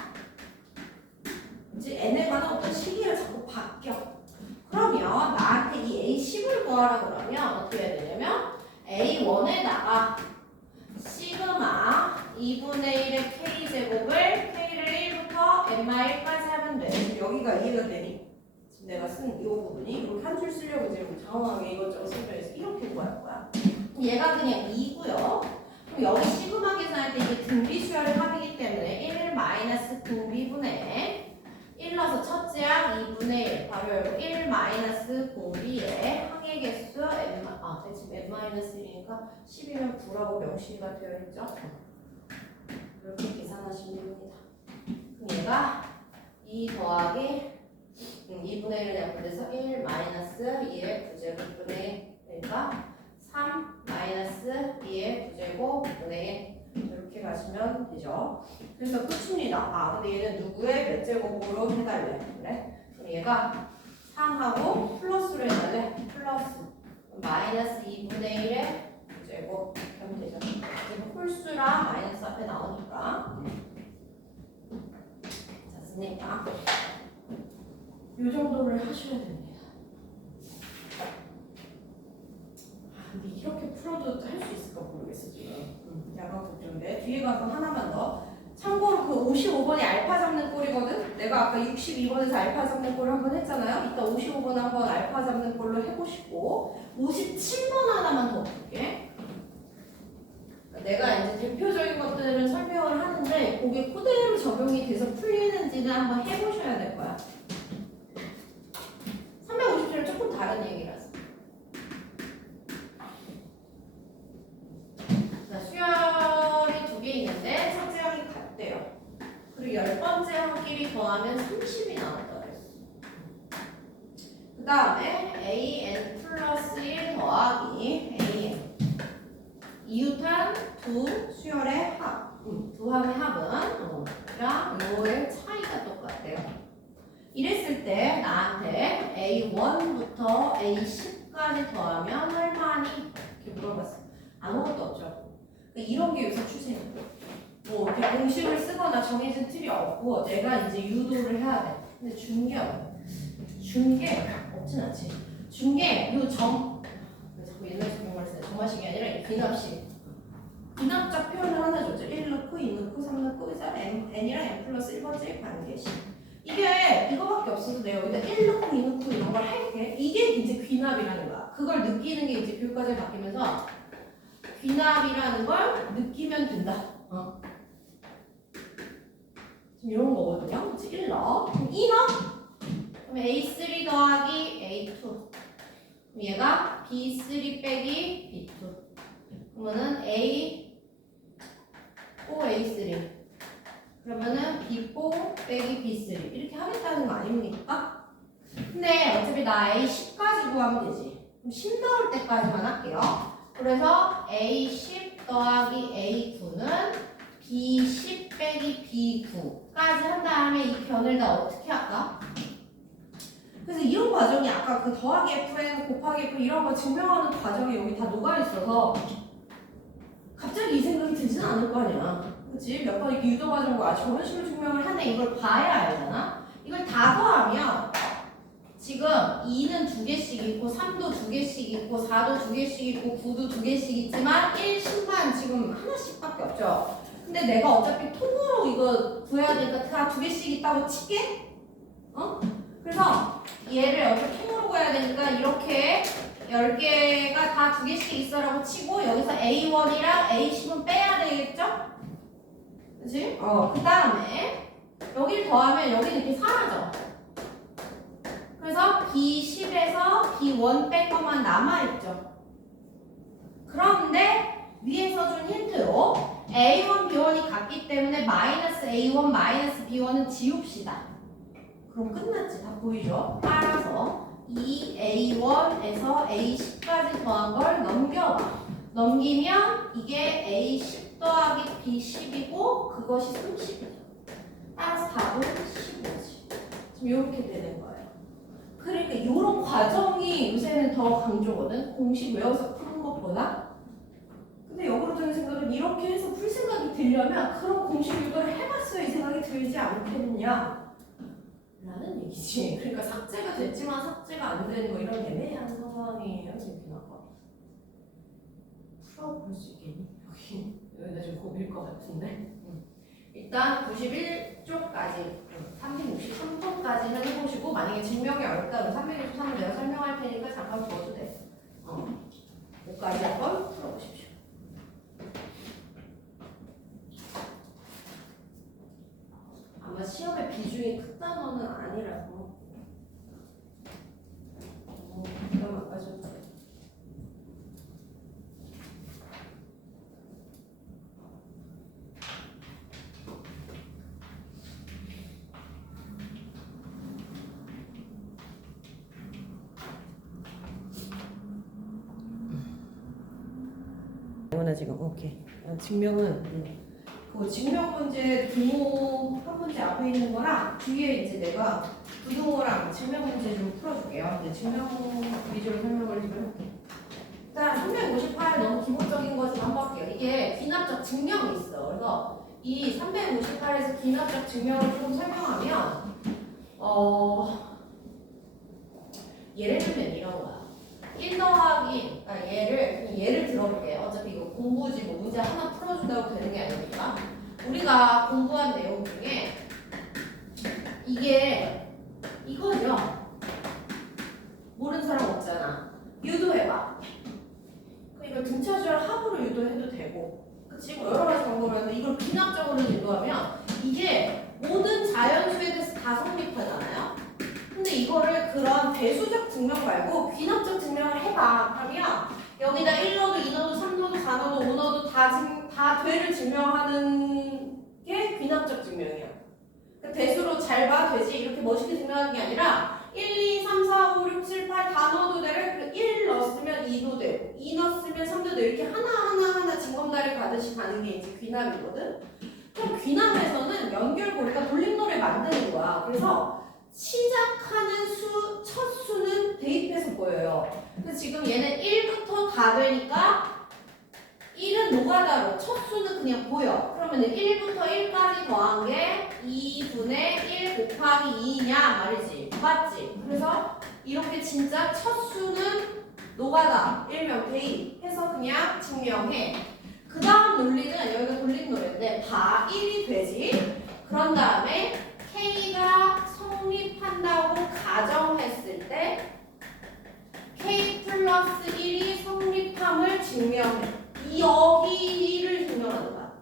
이제 n에 관한 어떤 시기가 자꾸 바뀌어. 그러면 나한테 이 A10을 구하라 그러면 어떻게 해야 되냐면 A1에다가 시그마 2분의 1의 K제곱을 K를 1부터 n-1까지 하면 돼. 지금 여기가 이해가 되니? 지금 내가 쓴 이 부분이 이렇게 한 줄 쓰려고 지금 장황하게 이것저것 설명해서 이렇게 구할 거야. 얘가 그냥 2고요. 그럼 여기 시그마 계산할 때 이게 등비 수열의 합이기 때문에 1 마이너스 등비분의 1 넣어서 첫째 항 2분의 1 바로 열고 1 마이너스 공비의 항의 개수 지금 n-1이니까 10이면 9라고 명시가 되어 있죠. 이렇게 계산하시면 됩니다. 그럼 얘가 2 더하기 2분의 1을 약분해서 1 마이너스 2의 부제곱분의 1과 3 마이너스 2의 부제곱분의 1 이렇게 가시면 되죠. 그래서 끝입니다. 근데 얘는 누구의 몇 제곱으로 해달래? 그래? 그럼 얘가 3하고 플러스로 해달래? 플러스 마이너스 2분의 1의 부제곱 이렇게 하면 되죠. 지금 홀수랑 마이너스 앞에 나오니까 자, 이 정도를 하셔야 됩니다. 근데 이렇게 풀어도 할 수 있을까 모르겠어 지금. 약간 걱정돼. 뒤에 가서 하나만 더. 참고로 그 55번이 알파 잡는 꼴이거든. 내가 아까 62번에서 알파 잡는 꼴을 한번 했잖아요. 이따 55번 한번 알파 잡는 꼴로 해보시고 57번 하나만 더 볼게. 내가 이제 대표적인 것들은 설명을 하는데 그게 그대로 적용이 돼서 풀리는지는 한번 해보셔야 될 거야. 350초는 조금 다른 얘기라서. 자, 수열이 두 개 있는데 첫째 항이 같대요. 그리고 10번째 항끼리 더하면 30이 나온다 그랬어. 그 다음에 an 플러스 1 더하기 an 이웃한 두 수열의 합, 두 항의 합은 랑 요의 차이가 똑같대요. 이랬을 때 나한테 A1부터 A10까지 더하면 얼마니? 이렇게 물어봤어. 아무것도 없죠. 이런 게 요새 추세예요. 뭐 이렇게 공식을 쓰거나 정해진 틀이 없고 내가 이제 유도를 해야 돼. 근데 준게 없진 않지. 준게 자꾸 옛날 적용을 쓰는 정화식이 아니라 이 귀납식. 귀납적 표현을 하나 줬죠. 1 넣고 2 넣고 3 넣고 그래서 n이랑 n 플러스 1번째 관계식. 이게 이거밖에 없어서 내가 여기다 1 넣고 2 넣고 이런 걸 할게. 이게 이제 귀납이라는 거야. 그걸 느끼는 게 이제 교육과정이 바뀌면서 귀납이라는 걸 느끼면 된다. 지금 이런 거거든요. 그치? 1 넣어. 그럼 2 넣어. 그럼 A3 더하기 A2. 그럼 얘가 B3 빼기 B2. 그러면은 A4 A3. 그러면은 B4 빼기 B3. 이렇게 하겠다는 거 아닙니까? 근데 어차피 나 A10까지 구하면 되지. 그럼 10 넣을 때까지만 할게요. 그래서 A10 더하기 A9는 B10 빼기 B9까지 한 다음에 이 변을 다 어떻게 할까? 그래서 이런 과정이 아까 그 더하기 FN, 곱하기 F 이런 거 증명하는 과정이 여기 다 녹아있어서 갑자기 이 생각이 들지는 않을 거 아니야. 그치? 몇 번 이렇게 유도 과정과 저런 식으로 증명을 하네. 이걸 봐야 알잖아? 이걸 다 더하면 지금 2는 2개씩 있고 3도 2개씩 있고 4도 2개씩 있고 9도 2개씩 있지만 1, 10만 지금 하나씩밖에 없죠. 근데 내가 어차피 통으로 이거 구해야 되니까 다 2개씩 있다고 칠게? 그래서 얘를 어차피 통으로 구해야 되니까 이렇게 10개가 다 2개씩 있어라고 치고 여기서 A1이랑 A10은 빼야 되겠죠? 그치? 그 다음에 여기를 더하면 여기는 이렇게 사라져. 그래서 B10에서 B1 뺀 것만 남아있죠. 그런데 위에서 준 힌트로 A1, B1이 같기 때문에 마이너스 A1, 마이너스 B1은 지웁시다. 그럼 끝났지. 다 보이죠? 따라서 이 A1에서 A10까지 더한 걸 넘겨봐. 넘기면 이게 A10 더하기 B10이고 그것이 30이죠. 따라서 답은 15지. 지금 이렇게 되는 거예요. 그러니까 이런 과정이 요새는 더 강조거든. 공식 외워서 푸는 것보다. 근데 역으로 드는 생각은 이렇게 해서 풀 생각이 들려면 그런 공식 유도를 해봤어야 이 생각이 들지 않겠느냐 라는 얘기지. 그러니까 삭제가 됐지만 삭제가 안 된 뭐 이런 애매한 상황이에요. 이렇게 나가. 풀어볼 수 있겠니? 여기다 좀 고민일 것 같은데. 일단 91쪽까지 363번까지는 해보시고 만약에 증명이 어렵다 그러면 363을 내가 설명할 테니까 잠깐 둬도 돼. 5까지 한번 풀어보십시오. 단어는 아니라서 그럼 안 가져도 돼. 이거는 지금 오케이. 증명은 그 증명 문제 등호 한 문제 앞에 있는 거랑 뒤에 이제 내가 부등호랑 증명 문제 좀 풀어줄게요. 이제 증명 위주로 설명을 좀 해볼게요. 일단 358 너무 기본적인 거 좀 한번 할게요. 이게 귀납적 증명이 있어. 그래서 이 358에서 귀납적 증명을 좀 설명하면 예를 들면 이런 거야. 1 더하기 예를 들어볼게요. 어차피 이거 공부지 뭐 문제 하나 풀어준다고 되는 게 아니니까 우리가 공부한 내용 중에 이거죠. 모르는 사람 없잖아. 유도해봐. 그러니까 등차수열 합으로 유도해도 되고, 그치? 뭐 여러 가지 방법을 하는데 이걸 귀납적으로 유도하면 이게 모든 자연수에 대해서 다 성립하잖아요. 근데 이거를 그런 대수적 증명 말고 귀납적 증명을 해봐. 그러면 여기다 1 넣어도 2 넣어도 3 넣어도 4 넣어도 5 넣어도 다 되를 증명하는 게 귀납적 증명이야. 그러니까 대수로 잘 봐, 되지? 이렇게 멋있게 증명하는 게 아니라 1, 2, 3, 4, 5, 6, 7, 8 다 넣어도 되를 1 넣었으면 2도 되고 2 넣었으면 3도 되고 이렇게 하나하나 징검다리 가듯이 가는 게 이제 귀납이거든. 그럼 귀납에서는 연결고리가 돌림노래 만드는 거야. 그래서 시작하는 첫 수는 대입해서 보여요. 그래서 지금 얘는 1부터 다 되니까 1은 노가다로 첫 수는 그냥 보여. 그러면 1부터 1까지 더한 게 2분의 1 곱하기 2냐 말이지. 맞지? 그래서 이렇게 진짜 첫 수는 노가다, 일명 대입해서 그냥 증명해. 그 다음 논리는 여기가 돌림 노래인데 바 1이 되지. 그런 다음에 K가 성립한다고 가정했을 때 K 플러스 1이 성립함을 증명해. 여기를 증명하는 거야.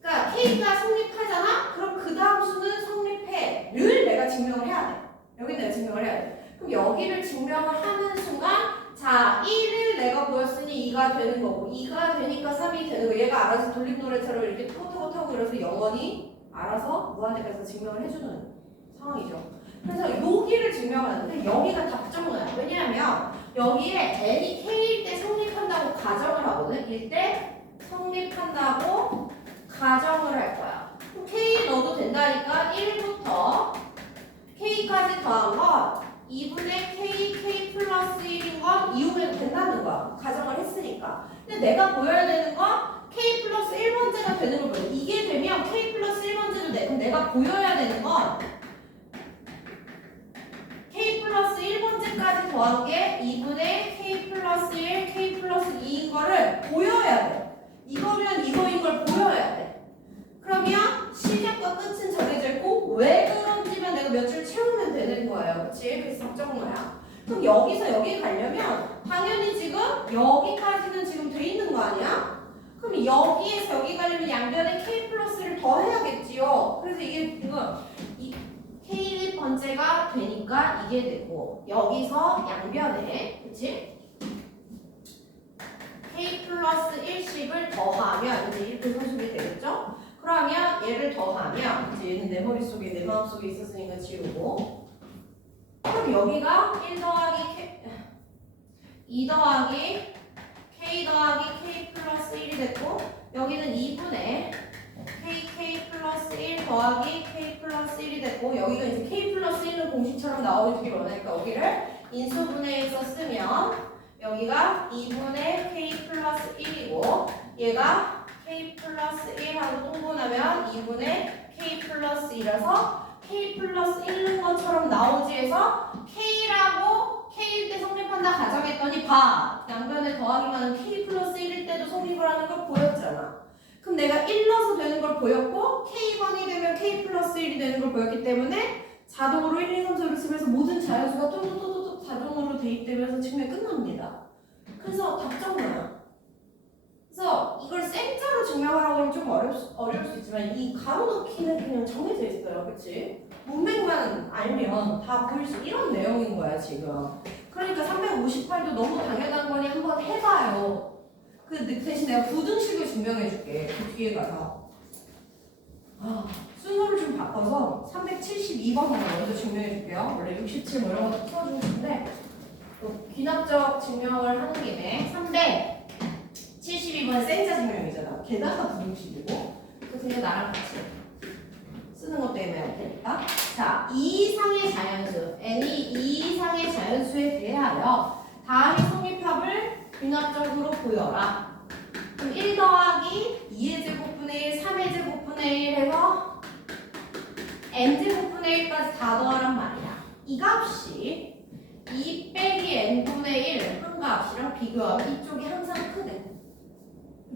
그러니까 K가 성립하잖아? 그럼 그 다음 수는 성립해.를 내가 증명을 해야 돼. 여기 내가 증명을 해야 돼. 그럼 여기를 증명을 하는 순간 자, 1을 내가 보였으니 2가 되는 거고 2가 되니까 3이 되는 거. 얘가 알아서 돌림노래처럼 이렇게 타고 그래서 영원히 알아서 무한대까지 증명을 해주는 상황이죠. 그래서 여기를 증명하는데 여기가 답정너야. 왜냐하면 여기에 n이 k일 때 성립한다고 가정을 하거든. 일 때 성립한다고 가정을 할 거야. 그럼 k 넣어도 된다니까 1부터 k까지 더한 건 2분의 k 플러스 1인 건 이용해도 된다는 거야. 가정을 했으니까. 근데 내가 보여야 되는 건 k 플러스 1번째가 되는 걸 보여. 이게 되면 k 플러스 1번째도 돼. 그럼 내가 보여야 되는 건 k 플러스 1번째까지 더한 게 2분의 k 플러스 1, k 플러스 2인 거를 보여야 돼. 이거면 이거인 걸 보여야 돼. 그러면 시작과 끝은 정해져 있고 왜 그런지만 내가 몇 줄 채우면 되는 거예요. 그치? 그래서 답정너야. 그럼 여기서 여기 가려면 당연히 지금 여기까지는 지금 돼 있는 거 아니야? 그럼 여기에서 여기 가려면 양변에 k 플러스를 더 해야겠지요. 그래서 이게 지금 k 번째가 되니까 이게 되고 여기서 양변에 그치? k 플러스 1씩을 더하면 이제 이렇게 소식이 되겠죠? 그러면 얘를 더하면 이제 얘는 내 머릿속에 내 마음속에 있었으니까 지우고 그럼 여기가 1 더하기 k 2 더하기 k 더하기 k 플러스 1이 됐고 여기는 2분의 k 플러스 1 더하기 k 플러스 1이 됐고 여기가 이제 k 플러스 1은 공식처럼 나오길 원하니까 여기를 인수분해해서 쓰면 여기가 2분의 k 플러스 1이고 얘가 k 플러스 1하고 통분하면 2분의 k 플러스 2라서 k 플러스 1인 것처럼 나오지 해서 k라고 k일 때 성립한다 가정했더니 봐. 양변에 더하기만 하면 k 플러스 1일 때도 성립을 하는 걸 보였잖아. 그럼 내가 1 넣어서 되는 걸 보였고 k번이 되면 k 플러스 1이 되는 걸 보였기 때문에 자동으로 1, 2, 3, 4, 5, 6, 7에서 모든 자연수가 뚜뚜뚜뚜 자동으로 대입되면서 증명이 끝납니다. 그래서 답정너야. 그래서 이걸 생자로 증명하라고 하면 좀 어려울 수 있지만 이 가로 넣기는 그냥 정해져 있어요. 그치? 문맥만 알면 다 보일 수 이런 내용인 거야 지금. 그러니까 358도 너무 당연한 거니 한번 해봐요. 그 대신 내가 부등식을 증명해 줄게. 그 뒤에 가서. 순서를 좀 바꿔서 372번을 먼저 증명해 줄게요. 원래 67 뭐 이런 것도 풀어주고 싶은데 또 귀납적 증명을 하는 김에 372번 생자 증명이잖아. 게다가 부등식이고 그냥 나랑 같이 쓰는 것 때문에 할 테니까. 자, 2 이상의 자연수, n이 2 이상의 자연수에 대하여 다음의 성립합을 귀납적으로 보여라. 그럼 1 더하기 2의 제곱분의 1, 3의 제곱분의 1 해서 n 제곱분의 1까지 다 더하란 말이야. 이 값이 2 빼기 n분의 1 한 값이랑 비교하면 이쪽이 항상 크대.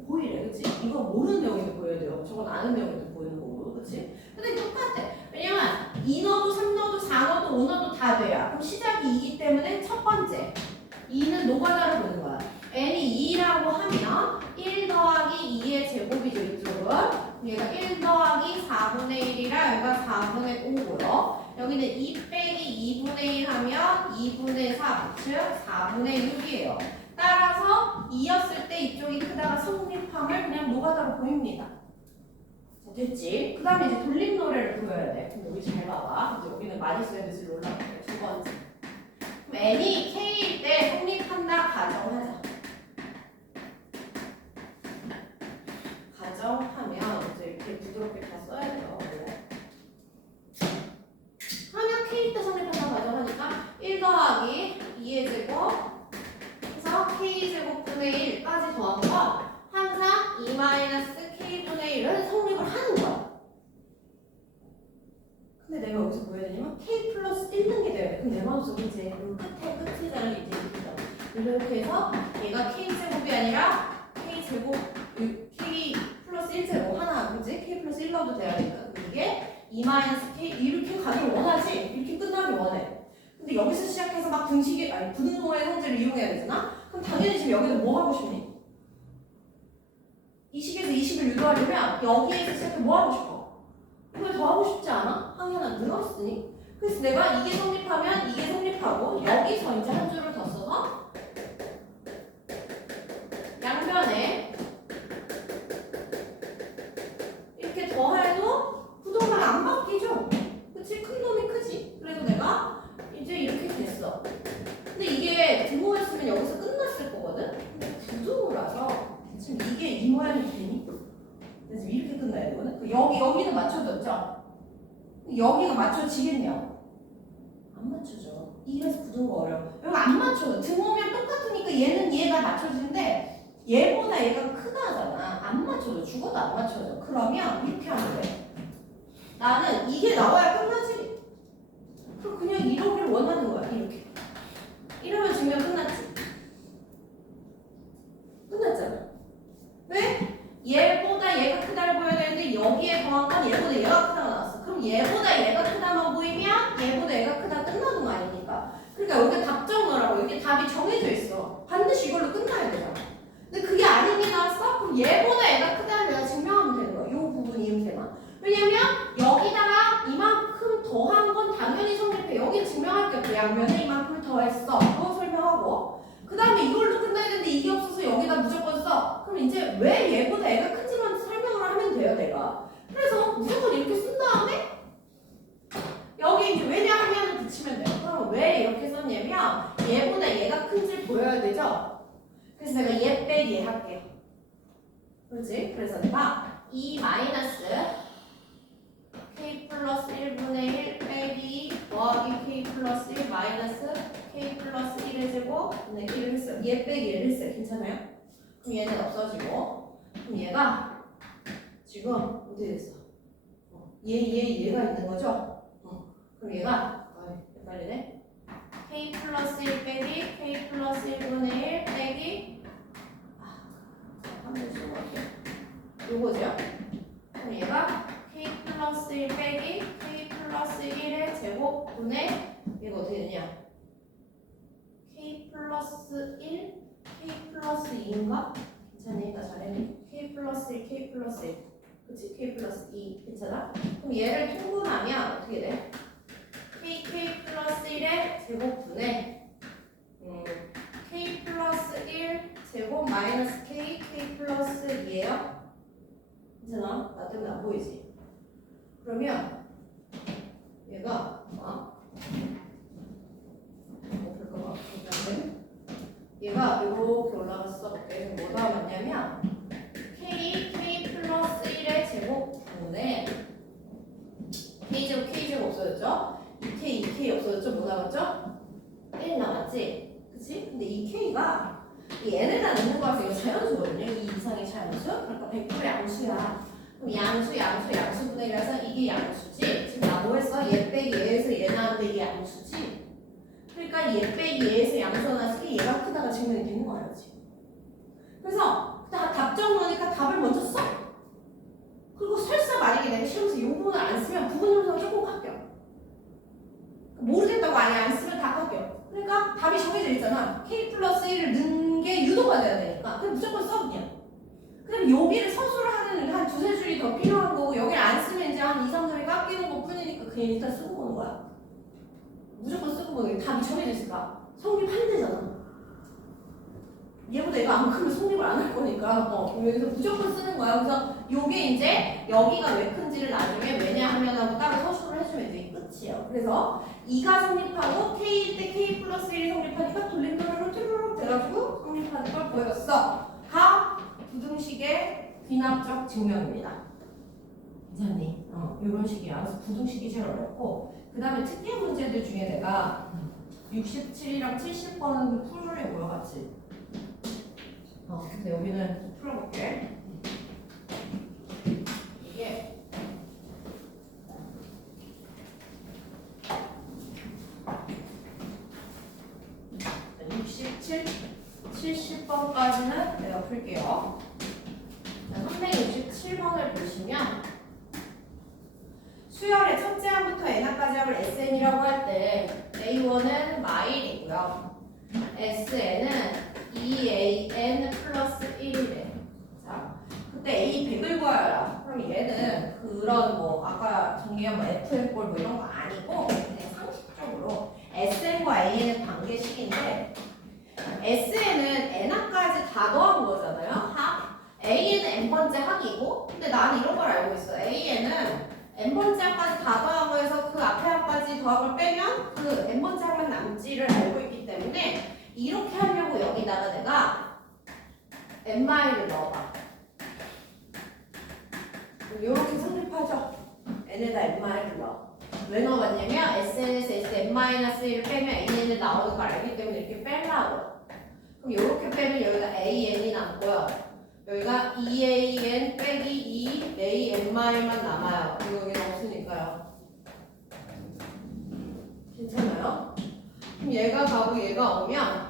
보이래, 그치? 이거 모르는 내용인데 보여야 돼요. 저건 아는 내용인데 보이는 거고, 그치? 근데 똑같아. 왜냐면 2 넣어도 3 넣어도 4 넣어도 5 넣어도 다 돼요. 그럼 시작이 2기 때문에 첫 번째 2는 노가다를 보는 거야. n이 2라고 하면 1 더하기 2의 제곱이죠, 이쪽은. 얘가 1 더하기 4분의 1이라 여기가 4분의 5고요. 여기는 2 빼기 2분의 1 하면 2분의 4, 즉 4분의 6이에요. 따라서 2였을 때 이쪽이 크다가 성립함을 그냥 노가다로 보입니다. 자, 됐지? 그 다음에 이제 돌림 노래를 보여야 돼. 근데 여기 잘 봐봐. 이제 여기는 마이너스 n-를 올라갈게. 두 번째. 그럼 n이 k일 때 성립한다 가정하자. 가정하면 이제 이렇게 부드럽게 다 써야 돼요. 원래. 하면 k일 때 성립한다 가정하니까 1 더하기 2의 제곱 k제곱분의 1까지 더한 건 항상 2-k분의 1은 성립을 하는 거야. 근데 내가 여기서 뭐 해야 되냐면 k 플러스 1 넣게 돼야 돼. 그럼 내 마음속에 이제 끝에 자를 이제 이렇게 해서 얘가 k제곱이 아니라 k제곱 k 플러스 1제곱 하나, 그치? k 플러스 1 넣어도 돼야 되니까 이게 2-k 이렇게 가길 원하지? 이렇게 끝나길 원해. 근데 여기서 시작해서 막 등식이 아니 부등호의 성질을 이용해야 되잖아? 그럼 당연히 지금 여기서 뭐 하고 싶니? 이 식에서 20을 유도하려면 여기에서 시작해 뭐 하고 싶어? 이걸 더 하고 싶지 않아? 항해는 늘었으니. 그래서 내가 이게 성립하면 이게 성립하고 여기서 이제 한 줄을 더 써서 양변에 이렇게 더해도 부동산이 안 바뀌죠? 그치? 큰 놈이 크지? 그래서 내가 이제 이렇게 됐어. 근데 이게 등호였으면 여기서 끝났을 거거든? 근데 부등호라서 지금 이게 이 모양이 되니? 그래서 이렇게 끝나야 되거든? 여기는 맞춰졌죠? 여기가 맞춰지겠냐? 안 맞춰져. 이래서 부등호가 어려워. 여기 안 맞춰져. 등호면 똑같으니까 얘는 얘가 맞춰지는데 얘보다 얘가 크다잖아. 안 맞춰져. 죽어도 안 맞춰져. 그러면 이렇게 하면 돼. 나는 이게 나와야 끝나지. 그럼 그냥 이러기를 원하는 거야. 이렇게. 이러면 증명 끝났지. 끝났잖아. 왜? 얘보다 얘가 크다를 보여야 되는데 여기에 더한 건 얘보다 얘가 크다가 나왔어. 그럼 얘보다 얘가 크다만 보이면 얘보다 얘가 크다 끝나는 거 아닙니까? 그러니까 여기 답정 넣으라고. 여기 답이 정해져 있어. 반드시 이걸로 끝나야 되잖아. 근데 그게 아닌 게 나왔어? 그럼 얘보다 얘가 크다를 내가 증명하면 되는 거야. 이 부분 이음새만. 왜냐면 여기다가 이만큼 더한 건 당연히 성립해. 여기 증명할 게 없어. 양면에 이만큼 더했어. 그거 설명하고. 그 다음에 이걸로 끝나야 되는데 이게 없어서 여기다 무조건 써. 그럼 이제 왜 얘보다 애가 큰지만 설명을 하면 돼요, 내가. 그래서 무조건 이렇게 쓴 다음에 여기 이제 왜냐하면 붙이면 돼요. 그럼 왜 이렇게 썼냐면 얘보다 얘가 큰지 보여야 되죠? 그래서 내가 얘 빼기 얘 할게요. 그렇지? 그래서 내가 2 마이너스 k 플러스 1분의 1 빼기 더하기 k 플러스 1 마이너스 k 플러스 1의 제곱 네, 1을 했어요. 얘 빼기 얘를 했어요. 괜찮아요? 그럼 얘는 없어지고 그럼 얘가 지금 어떻게 됐어? 얘가 있는 거죠? 그럼 얘가 헷갈리네. k 플러스 1 빼기 k 플러스 1분의 1 빼기 한번 쉬어볼게요. 요거죠? 그럼 얘가 k 플러스 1 빼기 k 플러스 1의 제곱분의 얘가 어떻게 되냐? k 플러스 1, k 플러스 2인가? 괜찮으니까 잘했네. k 플러스 1, k 플러스 1 그치? k 플러스 2 괜찮아? 그럼 얘를 통분하면 어떻게 돼? k 플러스 1의 제곱분의 k 플러스 1 제곱 마이너스 k 플러스 2예요? 괜찮아? 나 때문에 안 보이지? 그러면 얘가 볼까봐 얘가 이렇게 올라갔어. 그래서 뭐가 왔냐면 k 플러스 1의 제곱분의 k제곱 없어졌죠? 2k 없어졌죠? 뭐 남았죠? 1 남았지? 그치? 근데 이 k가 이 n에다 넣는 거라서 이거 자연수거든요. 이 이상의 자연수. 그러니까 100% 양수야. 그럼 양수분해라서 이게 양수지? 지금 나 뭐 했어? 얘 빼기 얘에서 얘 나왔는데 이게 양수지? 그러니까 얘 빼기 얘에서 양수가 나왔으니 얘가 크다가 증명이 되는 거야, 지금. 그래서 답정 넣으니까 답을 먼저 써. 그리고 설사 만약에 내가 시험에서 이 부분을 안 쓰면 부분으로 조금 깎여. 모르겠다고 아예 안 쓰면 다 깎여. 그러니까 답이 정해져 있잖아. k 플러스 1을 넣는 게 유도가 돼야 되니까. 그럼 무조건 써, 그냥. 그럼 여기를 서술을 하는 한 두세 줄이 더 필요한 거고 여기를 안 쓰면 이제 한 2, 3점이 깎이는 것 뿐이니까 그냥 일단 쓰고 보는 거야. 무조건 쓰고 보는 게 답이 정해져 있을까? 성립 안 되잖아. 얘보다 얘가 안 크면 성립을 안 할 거니까 여기서 무조건 쓰는 거야. 그래서 요게 이제 여기가 왜 큰지를 나중에 왜냐하면하고 따로 서술을 해주면 이제 끝이에요. 그래서 2가 성립하고 K일 때 K 플러스 1이 성립하니까 돌림돌이로 쭈루룩 돼가지고 성립하는 걸 보였어. 가 부등식의 귀납적 증명입니다. 괜찮니? 이런 식이야. 그래서 부등식이 제일 어렵고 그 다음에 특이한 문제들 중에 내가 67이랑 70번은 풀으려고요, 같이. 근데 여기는 풀어볼게. 이게 67, 70번까지는 내가 풀게요. 367번을 보시면 수열의 첫째 항부터 n항까지 합을 SN이라고 할 때 A1은 마일이고요. SN은 2AN 플러스 1이래. 자, 그때 A 100을 구하라. 그럼 얘는 그런 아까 정리한 FN꼴 이런 거 아니고 그냥 상식적으로 SN과 AN의 관계식인데 SN은 n항까지 다 더한 거잖아요. 합. AN은 n번째 항이고 근데 나는 이런 걸 알고 있어. AN은 n번째 항까지 다 더한 거에서 그 앞에 항까지 더한 걸 빼면 그 n번째 항만 남지를 알고 있기 때문에 이렇게 하려고 여기다가 내가 n마일을 넣어봐. 이렇게 성립하죠. n에다 n마일을 넣어. 왜 넣어봤냐면 SN에서 n-1을 빼면 AN이 나오는 걸 알기 때문에 이렇게 빼려고. 그럼 이렇게 빼면 여기가 AN이 남고요. 여기가 2AN 빼기 2AN-만 남아요. 여기는 없으니까요. 괜찮아요? 그럼 얘가 가고 얘가 오면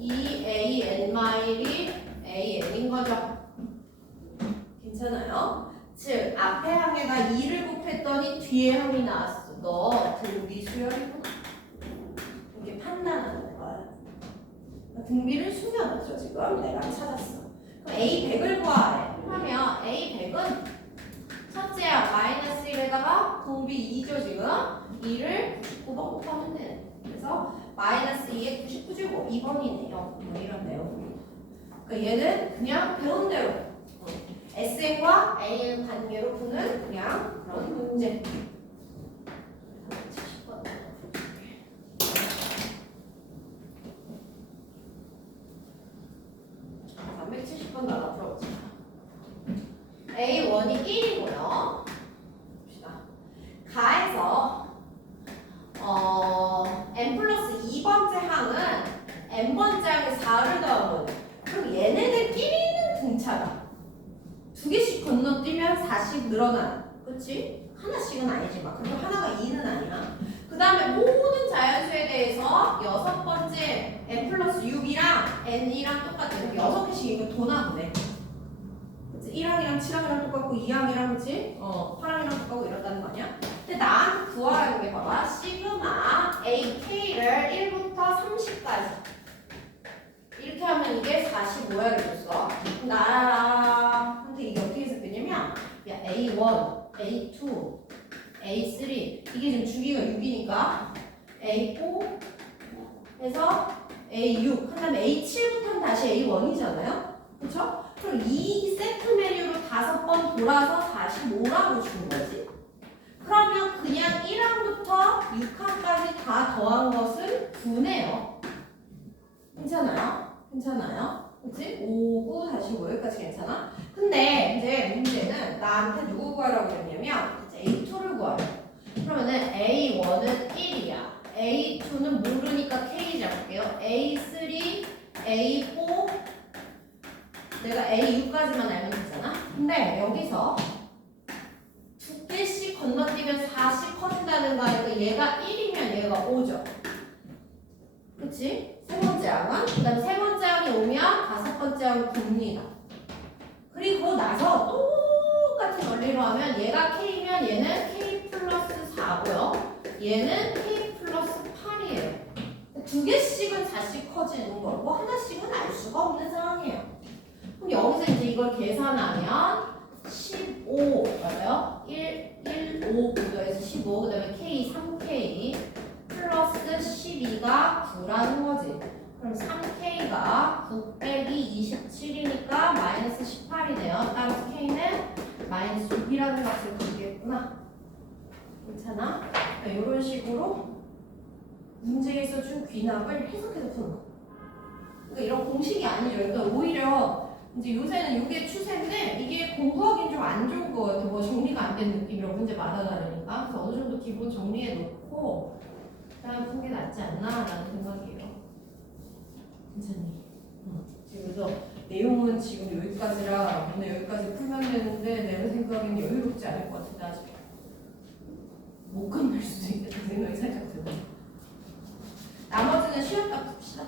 2AN-이 AN인 거죠. 괜찮아요? 즉 앞에 항에다 2를 곱했더니 뒤에 항이 나왔어. 너 등비 수열이구나. 이게 판단하는 거야. 등비를 숨겨놨죠. 지금 내가 찾았어. 그럼 A100을 구하래. 그러면 A100은 첫째야 마이너스 1에다가 등비 2죠 지금. 2를 99번 곱하면 되네. 그래서 마이너스 2에 99죠. 2번이네요. 뭐 이런 내용. 그러니까 얘는 그냥 배운 대로 SN과 AN 관계로 푸는 그냥 그런 문제. 370번 나가 풀어보자. A1이 1이고요. 봅시다. 가에서 n 플러스 2번째 항은 n번째 항에 4를 더한 거예요. 그럼 얘네들끼리는 등차다. 두 개씩 건너뛰면 4씩 늘어나. 그치? 하나씩은 아니지만 그래도 하나가 2는 아니야. 그 다음에 모든 자연수에 대해서 6번째 n 플러스 6이랑 n이랑 똑같아. 6개씩 이거 도나보네. 그치? 1항이랑 7항이랑 똑같고 2항이랑 그치? 8항이랑 똑같고 이렇다는 거 아니야? 근데 나한테 구하라는 게 봐봐. 시그마 AK를 1부터 30까지 이렇게 하면 이게 45야 줬어. 나라. 근데 이게 어떻게 해석되냐면 6이니까 A5 해서 A6 한 다음에 A7부터는 다시 A1이잖아요. 그쵸? 그럼 이 세트 메뉴로 5번 돌아서 45라고 준 거지. 그러면 그냥 1항부터 6항까지 다 더한 것은 9네요. 괜찮아요? 괜찮아요? 그치? 5, 9, 45 여기까지 괜찮아? 근데 이제 문제는 나한테 누구 구하라고 그랬냐면 이제 A2를 구하래. 그러면은 A1은 1이야. A2는 모르니까 K 잡을게요. A3, A4 내가 A6까지만 알면 되잖아. 근데 여기서 두 개씩 건너뛰면 4씩 커진다는 거 아니까 얘가 1이면 얘가 5죠. 그치? 세 번째 항은 그 다음 세 번째 항이 오면 다섯 번째 항은 9입니다. 그리고 나서 똑같은 원리로 하면 얘가 K면 얘는 K 플러스 4고요. 얘는 K 플러스 8이에요. 두 개씩은 4씩 커지는 거고 하나씩은 알 수가 없는 상황이에요. 그럼 여기서 이제 이걸 계산하면 15 맞아요? 1, 5 구조에서 15 그 다음에 K, 3K 플러스 12가 9라는 거지. 그럼 3K가 9 빼기 27이니까 마이너스 18이네요. 따라서 K는 마이너스 6이라는 값을 갖겠구나. 괜찮아? 이런 식으로 문제에서 준 귀납을 해석해서 푸는 거. 그러니까 이런 공식이 아니죠. 그러니까 오히려 이제 요새는 이게 추세인데 이게 공부하기는 좀 안 좋은 거 같아요. 뭐 정리가 안 된 느낌이라 문제 많아다니까. 그래서 어느 정도 기본 정리해 놓고 그다음 푼 게 낫지 않나라는 생각이에요. 괜찮니? 그래서 내용은 지금 여기까지라 오늘 여기까지 풀면 되는데 내 생각에는 여유롭지 않을 것 같은데 아직 못 끝날 수도 있겠다 생각이 살짝 들어요. 나머지는 쉬었다 풉시다.